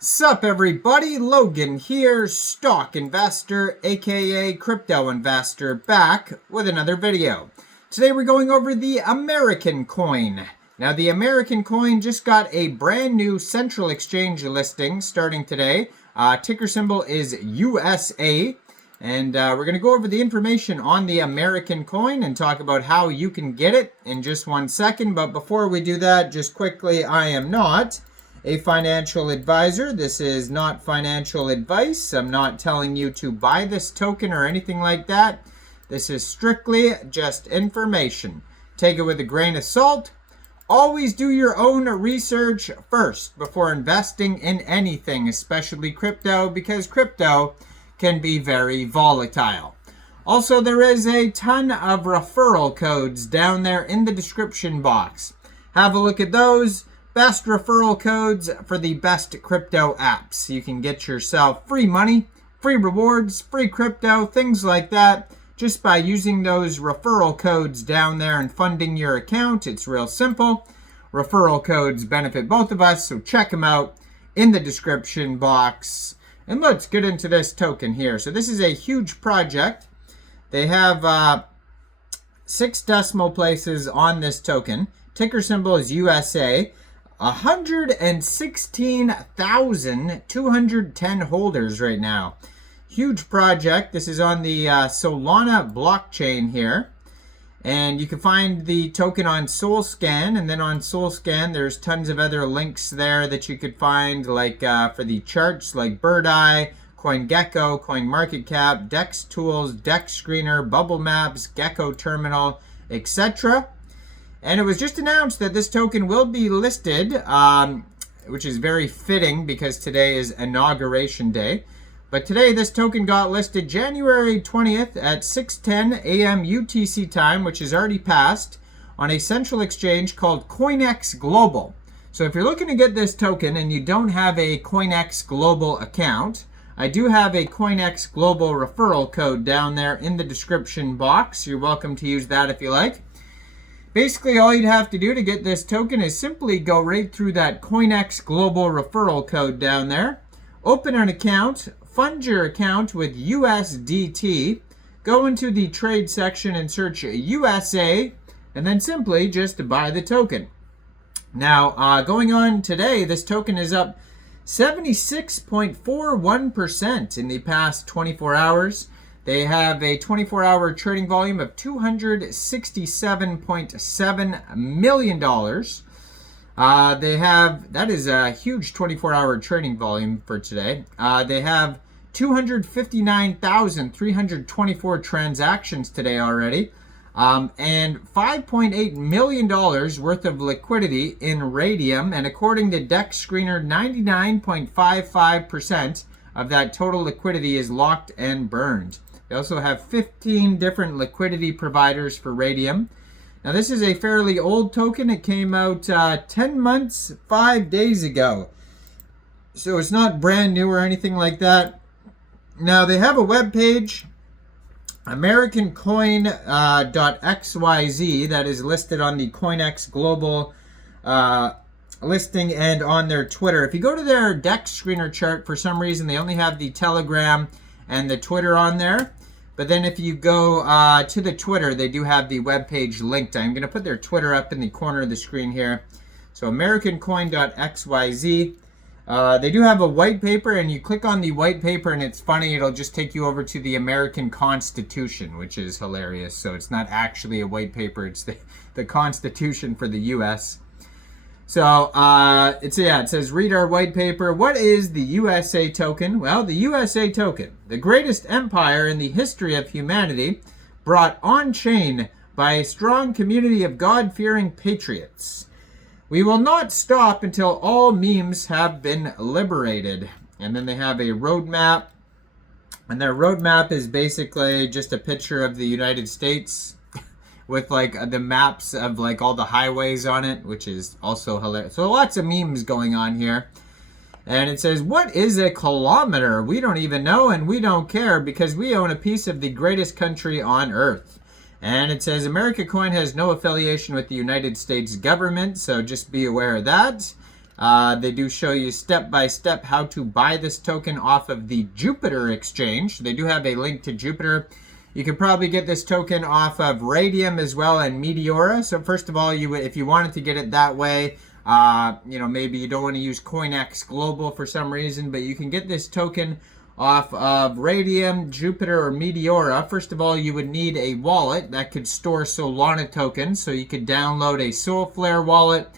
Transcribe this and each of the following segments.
Sup everybody, Logan here, stock investor aka crypto investor, back with another video. Today we're going over the American coin. Now the American coin just got a brand new central exchange listing starting today. Ticker symbol is USA. And we're going to go over the information on the American coin and talk about how you can get it in just 1 second. But before we do that, just quickly, I am not a financial advisor. This is not financial advice. I'm not telling you to buy this token or anything like that. This is strictly just information. Take it with a grain of salt. Always do your own research first before investing in anything, especially crypto, because crypto can be very volatile. Also, there is a ton of referral codes down there in the description box. Have a look at those. Best referral codes for the best crypto apps. You can get yourself free money, free rewards, free crypto, things like that, just by using those referral codes down there and funding your account. It's real simple. Referral codes benefit both of us, so check them out in the description box. And let's get into this token here. So this is a huge project. They have 6 decimal places on this token. Ticker symbol is USA. 116,210 holders right now. Huge project. This is on the Solana blockchain here. And you can find the token on SolScan. And then on SolScan, there's tons of other links there that you could find, like for the charts, like Bird Eye, CoinGecko, CoinMarketCap, Dex Tools, Dex Screener, Bubble Maps, Gecko Terminal, etc. And it was just announced that this token will be listed, which is very fitting because today is inauguration day. But today this token got listed January 20th at 6:10 a.m. UTC time, which is already passed, on a central exchange called Coinex Global. So if you're looking to get this token and you don't have a Coinex Global account, I do have a Coinex Global referral code down there in the description box. You're welcome to use that if you like. Basically, all you'd have to do to get this token is simply go right through that Coinex Global referral code down there, open an account, fund your account with USDT, go into the trade section and search USA, and then simply just buy the token. Now, going on today, this token is up 76.41% in the past 24 hours. They have a 24-hour trading volume of $267.7 million. That is a huge 24-hour trading volume for today. They have 259,324 transactions today already, and $5.8 million worth of liquidity in Radium. And according to Dex Screener, 99.55% of that total liquidity is locked and burned. They also have 15 different liquidity providers for Radium. Now this is a fairly old token. It came out 10 months, 5 days ago. So it's not brand new or anything like that. Now they have a web page, AmericanCoin.xyz, that is listed on the Coinex Global listing and on their Twitter. If you go to their Dex Screener chart, for some reason they only have the Telegram and the Twitter on there. But then if you go to the Twitter, they do have the webpage linked. I'm going to put their Twitter up in the corner of the screen here. So AmericanCoin.xyz. They do have a white paper, and you click on the white paper, and it's funny. It'll just take you over to the American Constitution, which is hilarious. So it's not actually a white paper. It's the Constitution for the U.S. So it says, read our white paper. What is the USA token? Well, the USA token, the greatest empire in the history of humanity, brought on-chain by a strong community of God-fearing patriots. We will not stop until all memes have been liberated. And then they have a roadmap. And their roadmap is basically just a picture of the United States with like the maps of like all the highways on it, which is also hilarious. So lots of memes going on here. And it says, what is a kilometer? We don't even know, and we don't care because we own a piece of the greatest country on earth. And it says, America Coin has no affiliation with the United States government, so just be aware of that. They do show you step by step how to buy this token off of the Jupiter exchange. They do have a link to Jupiter. You could probably get this token off of Radium as well and Meteora. So first of all, if you wanted to get it that way, maybe you don't want to use Coinex Global for some reason, but you can get this token off of Radium, Jupiter, or Meteora. First of all, you would need a wallet that could store Solana tokens. So you could download a Solflare wallet,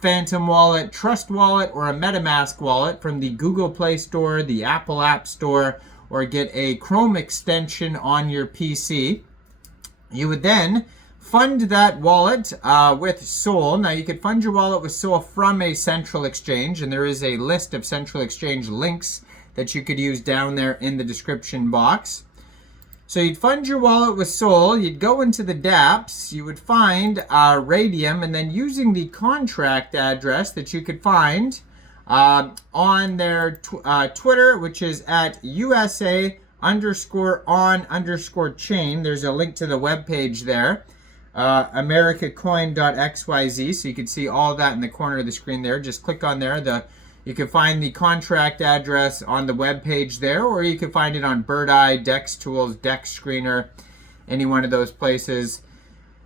Phantom wallet, Trust wallet, or a MetaMask wallet from the Google Play Store, the Apple App Store, or get a Chrome extension on your PC. You would then fund that wallet with Sol. Now you could fund your wallet with Sol from a central exchange, and there is a list of central exchange links that you could use down there in the description box. So you'd fund your wallet with Sol, you'd go into the dApps, you would find Radium, and then using the contract address that you could find on their Twitter, which is at USA_on_chain. There's a link to the webpage there, Memecoin.xyz, so you can see all that in the corner of the screen there. Just click on there. You can find the contract address on the web page there, or you can find it on BirdEye, Dex Tools, Dex Screener, any one of those places.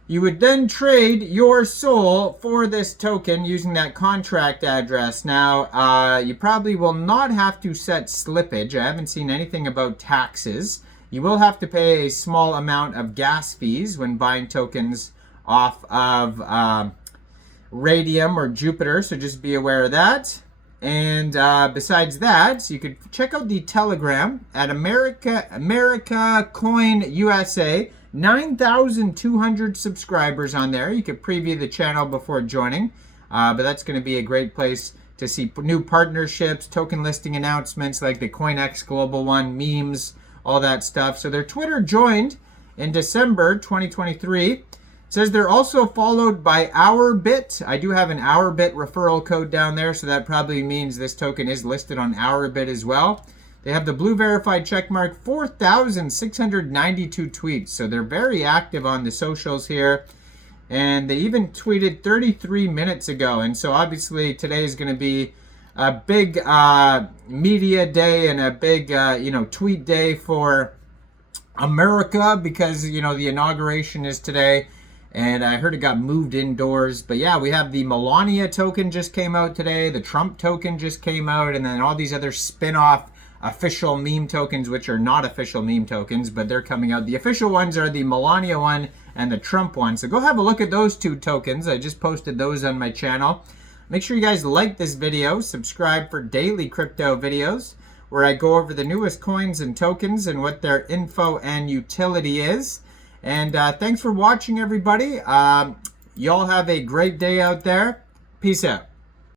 You would then trade your Sol for this token using that contract address. Now, you probably will not have to set slippage. I haven't seen anything about taxes. You will have to pay a small amount of gas fees when buying tokens off of Radium or Jupiter, so just be aware of that. And besides that, you could check out the Telegram at Memecoin USA. 9,200 subscribers on there. You could preview the channel before joining, but that's going to be a great place to see new partnerships, token listing announcements like the Coinex Global one, memes, all that stuff. So their Twitter joined in December 2023. It says they're also followed by OurBit. I do have an OurBit referral code down there, so that probably means this token is listed on OurBit as well. They have the blue verified checkmark, 4,692 tweets. So they're very active on the socials here. And they even tweeted 33 minutes ago. And so obviously today is going to be a big media day and a big, tweet day for America because, the inauguration is today. And I heard it got moved indoors. But yeah, we have the Melania token just came out today. The Trump token just came out. And then all these other spin-off official meme tokens, which are not official meme tokens, but they're coming out. The official ones are the Melania one and the Trump one. So go have a look at those two tokens. I just posted those on my channel. Make sure you guys like this video, subscribe for daily crypto videos where I go over the newest coins and tokens and what their info and utility is. And thanks for watching, everybody. Y'all have a great day out there. Peace out.